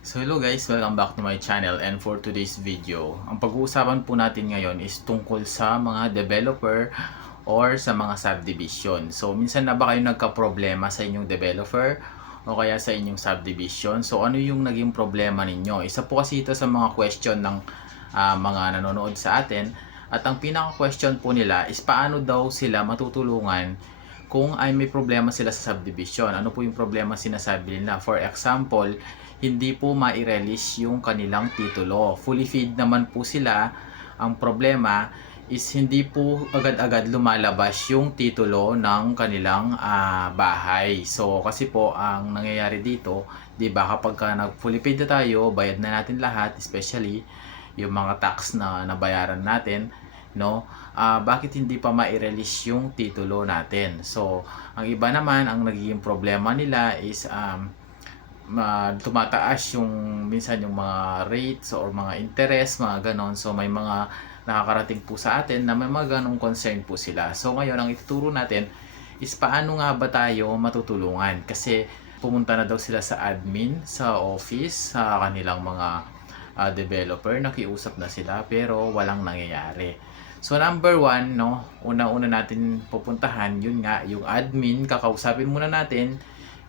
So hello guys, welcome back to my channel, and for today's video, ang pag-uusapan po natin ngayon is tungkol sa mga developer or sa mga subdivision. So minsan na ba kayo nagka-problema sa inyong developer o kaya sa inyong subdivision? So ano yung naging problema ninyo? Isa po kasi ito sa mga question ng mga nanonood sa atin, at ang pinaka-question po nila is paano daw sila matutulungan kung ay may problema sila sa subdivision. Ano po yung problema sinasabi nila? For example, hindi po mai-release yung kanilang titulo. Fully feed naman po sila. Ang problema is hindi po agad-agad lumalabas yung titulo ng kanilang bahay. So kasi po ang nangyayari dito, 'di ba, kapag nag-fully paid na tayo, bayad na natin lahat, especially yung mga tax na nabayaran natin, no? Bakit hindi pa ma-release yung titulo natin? So ang iba naman, ang nagiging problema nila is tumataas yung minsan yung mga rates or mga interest, mga ganon. So may mga nakakarating po sa atin na may mga ganong concern po sila. So ngayon ang ituturo natin is paano nga ba tayo matutulungan, kasi pumunta na daw sila sa admin sa office, sa kanilang mga developer, nakiusap na sila pero walang nangyayari. So number one, no, una-una natin pupuntahan, yun nga, yung admin. Kakausapin muna natin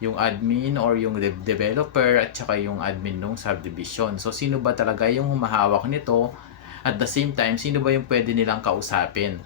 yung admin or yung developer at saka yung admin ng subdivision. So sino ba talaga yung humahawak nito? At the same time, sino ba yung pwede nilang kausapin?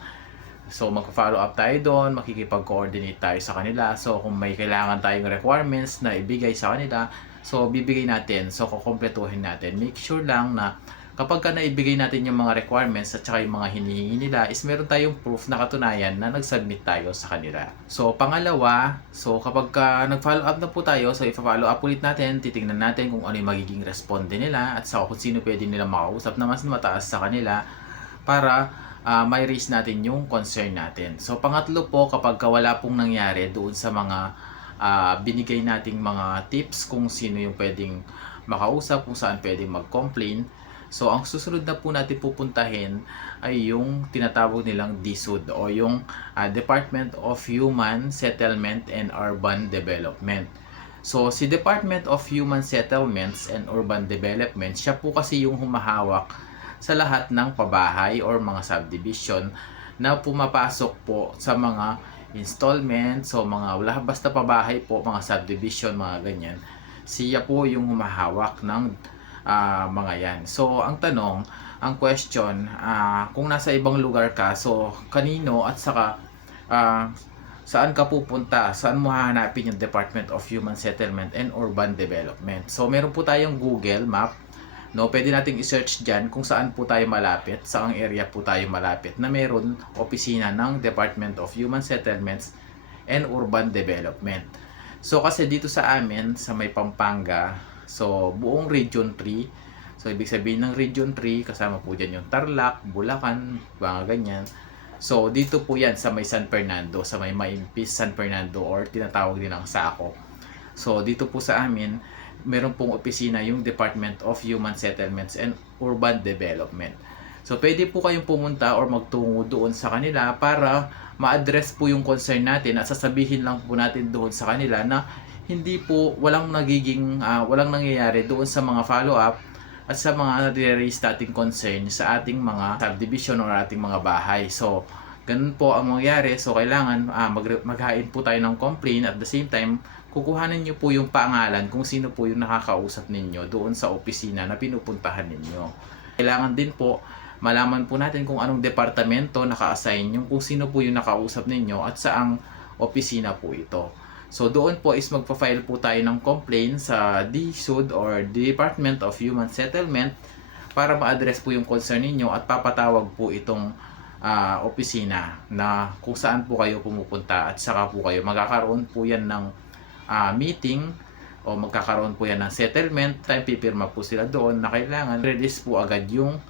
So magpa-follow up tayo doon, makikipag-coordinate tayo sa kanila. So kung may kailangan tayong requirements na ibigay sa kanila, so bibigay natin, so kukumpletuhin natin. Make sure lang na kapag ka naibigay natin yung mga requirements at saka yung mga hinihingi nila, is meron tayong proof na katunayan na nag-submit tayo sa kanila. So pangalawa, so kapag ka nag-follow up na po tayo, so i-follow up ulit natin, titingnan natin kung ano yung magiging responde nila at saka kung sino pwede nila makausap na mas mataas sa kanila para may raise natin yung concern natin. So pangatlo po, kapag wala pong nangyari doon sa mga binigay nating mga tips kung sino yung pwedeng makausap, kung saan pwedeng mag-complain, so ang susunod na po natin pupuntahin ay yung tinatawag nilang DSUD o yung Department of Human Settlement and Urban Development. So si Department of Human Settlements and Urban Development, siya po kasi yung humahawak sa lahat ng pabahay or mga subdivision na pumapasok po sa mga installment. So mga wala basta pabahay po, mga subdivision, mga ganyan, siya po yung humahawak ng mga yan. So ang tanong, ang question, kung nasa ibang lugar ka, so kanino at saka saan ka pupunta, saan mo hahanapin yung Department of Human Settlement and Urban Development? So meron po tayong Google Map, no, pwede nating i-search dyan kung saan po tayo malapit, saang area po tayo malapit na meron opisina ng Department of Human Settlements and Urban Development. So kasi dito sa amin, sa may Pampanga, so buong Region 3, so ibig sabihin ng Region 3, kasama po dyan yung Tarlac, Bulacan, mga ganyan. So dito po yan sa may San Fernando, sa may Maimpis San Fernando, or tinatawag din ang Saco. So dito po sa amin, meron pong opisina yung Department of Human Settlements and Urban Development. So pwede po kayong pumunta or magtungo doon sa kanila para ma-address po yung concern natin, at sasabihin lang po natin doon sa kanila na hindi po, walang nangyayari doon sa mga follow-up at sa mga nare-raise nating concern sa ating mga subdivision or ating mga bahay. So ganun po ang mangyayari. So kailangan maghain po tayo ng complaint, at the same time kukuhanin nyo po yung pangalan kung sino po yung nakakausap ninyo doon sa opisina na pinupuntahan ninyo. Kailangan din po malaman po natin kung anong departamento naka-assign yung, kung sino po yung nakausap ninyo at saang opisina po ito. So doon po is magpa-file po tayo ng complaint sa DSUD or Department of Human Settlement para ma-address po yung concern ninyo, at papatawag po itong opisina na kung saan po kayo pumupunta, at saka po kayo magkakaroon po yan ng meeting, o magkakaroon po yan ng settlement time, pipirma po sila doon na kailangan release po agad yung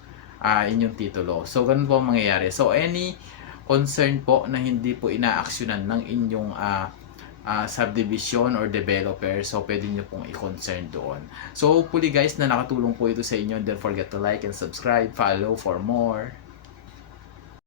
inyong titulo. So ganun po ang mangyayari. So any concern po na hindi po inaaksyonan ng inyong subdivision or developer, so pwede nyo pong i-concern doon. So hopefully guys na nakatulong po ito sa inyo. Don't forget to like and subscribe, follow for more.